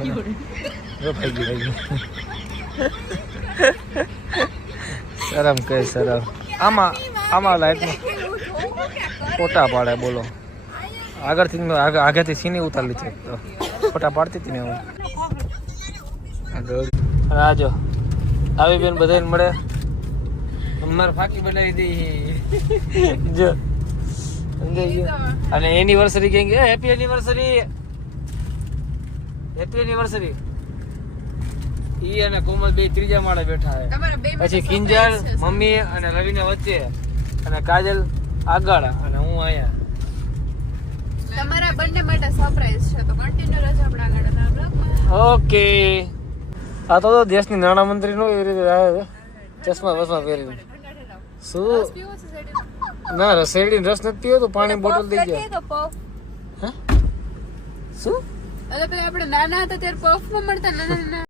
ભાઈ શરમ કે શરમ આમાં લાઈટમાં ફોટા પાડે બોલો આગળથી સીની ઉતારી છે ફોટા પાડતી હતી ને હું આ જો આવી બેન બધાને મળે મારે ફાકી બનાવી દે જો અને એનિવર્સરી કહેંગે હેપી એનિવર્સરી ઈ અને કોમલ બે ત્રીજા માળે બેઠા છે પછી કિંજલ મમ્મી અને રવિના વચ્ચે અને કાજલ આગળ અને હું અહીંયા તમારા બંને માટે સરપ્રાઈઝ છે તો કન્ટિન્યુ રહેજો આપણા આગળ ઓકે આ તો દેશની નાણામંત્રી નો એવી રીતે આવે છે ચશ્મા બસમાં પહેરીને શું ના રસેડી રસ નથી પીવો તો પાણી બોટલ દઈ જાય શું એટલે આપણે નાના હતા ત્યારે પફ માં મળતા નાના